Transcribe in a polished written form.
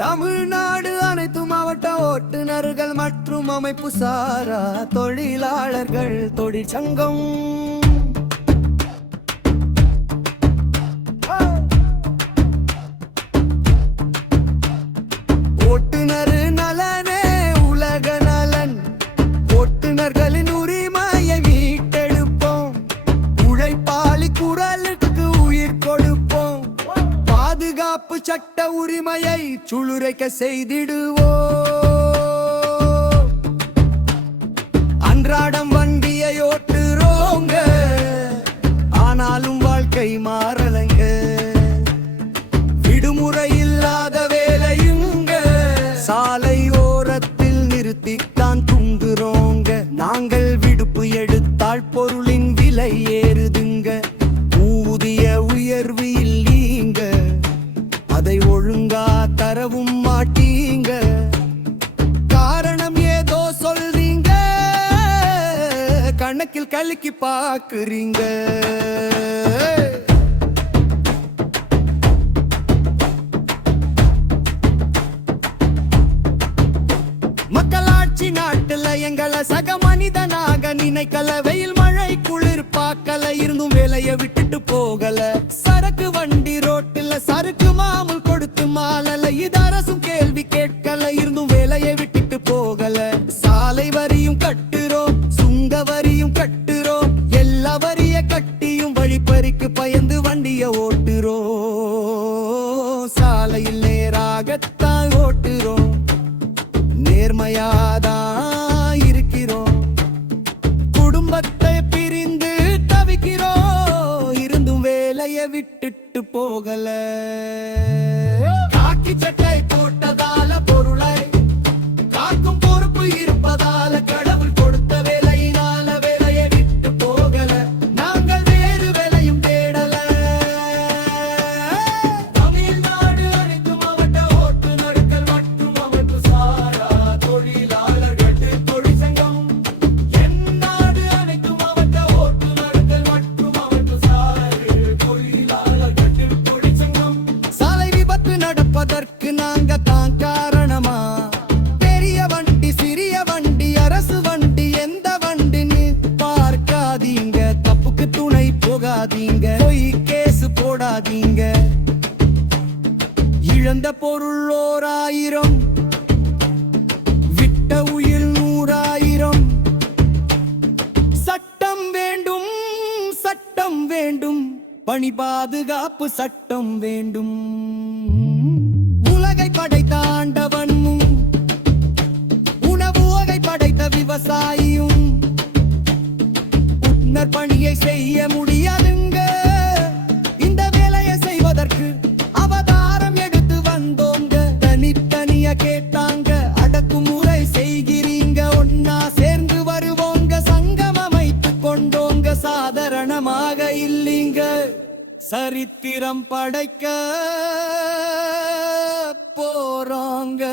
தமிழ்நாடு அனைத்து மாவட்ட ஓட்டுநர்கள் மற்றும் அமைப்பு சாரா தொழிலாளர்கள் தொழிற்சங்கம் ஓட்டுநர் நலனே உலக நலன். ஓட்டுநர்களின் உரிமையை மீட்டெடுப்போம். உழைப்பாளி குரலுக்கு உயிர் கொடுப்போம். பாதுகாப்பு சட்ட உரிமையை சுளுரைக்க செய்திடுவோம். அன்றாடம் வண்டியை ஓட்டுறோங்க, ஆனாலும் வாழ்க்கை மாறலைங்க. விடுமுறை இல்லாத வேலையுங்க, சாலை ஓரத்தில் நிறுத்தித்தான் தூங்குறோங்க. நாங்கள் விடுப்பு எடுத்தால் பொருளின் விலை ஏறுதுங்க. ஊதிய உயர்வு இல்லீங்க, அதை ஒழுங்கா தரவும் மாட்டீங்க. காரணம் ஏதோ சொல்றீங்க, கணக்கில் கலக்கி பாக்குறீங்க. மக்களாட்சி நாட்டுல எங்களை சக மனிதனாக நினைக்கல. வெயில் மழை குளிர் பார்க்கல, இருந்தும் வேலையை விட்டுட்டு போகல. சரக்கு வண்டி ரோட்டுல சரக்கு மாமூல் கொடுத்து மாலல. இது அரசும் கேள்வி கேட்கல, இருந்தும் வேலையை விட்டுட்டு போகல. சாலை வரியும் கட்டுறோம், சுங்க வரியும் கட்டுறோம். எல்லா வரிய கட்டியும் வழிப்பறிக்கு பயந்து வண்டிய ஓட்டுறோம். சாலையில் நேராகத்தான் ஓட்டுறோம், நேர்மையாதான் இருக்கிறோம். குடும்பத்தை பிரிந்து தவிக்கிறோம், இருந்தும் வேலையை விட்டுட்டு போகல. காக்கி சட்டை போட்டதால பொருளை காக்கும் பொறுப்பு இருப்பதால கடவுள் கொடுத்த வேலையினால வேலையை விட்டு போகல. நாங்கள் வேறு வேலையும் தேடல. தமிழ்நாடு அனைத்து மாவட்ட ஓட்டுநர்கள் மற்றும் அமைப்பு சாரா தொழிலாளர்கள் தொழிற்சங்கம். எந்நாடு அனைத்து மாவட்ட ஓட்டுநர்கள் மற்றும் அமைப்பு சாரா தொழிலாளர்கள் தொழிற்சங்கம். சாலை விபத்து நடப்பதற்கு நாங்க தான் காரணமா? பெரிய வண்டி சிறிய வண்டி அரசு வண்டி எந்த வண்டின்னு பார்க்காதீங்க. தப்புக்கு துணை போகாதீங்க, பொய் கேஸ் போடாதீங்க. இழந்த பொருள் 1000, விட்ட உயிர் 100,000. சட்டம் வேண்டும், சட்டம் வேண்டும், பணி பாதுகாப்பு சட்டம் வேண்டும். உலகை படைத்த ஆண்டவனும் உணவு வகை படைத்த விவசாயியும் உட்னர் பணியை செய்ய முடியாதுங்க. இந்த வேலையை செய்வதற்கு அவதாரம் எடுத்து வந்தோங்க. தனித்தனியா கேட்டாங்க, அடக்குமுறை செய்கிறீங்க. ஒன்னா சேர்ந்து வருவோங்க, சங்கம் அமைத்து கொண்டோங்க. சாதாரணமாக இல்லீங்க, சரித்திரம் படைக்க போறாங்க.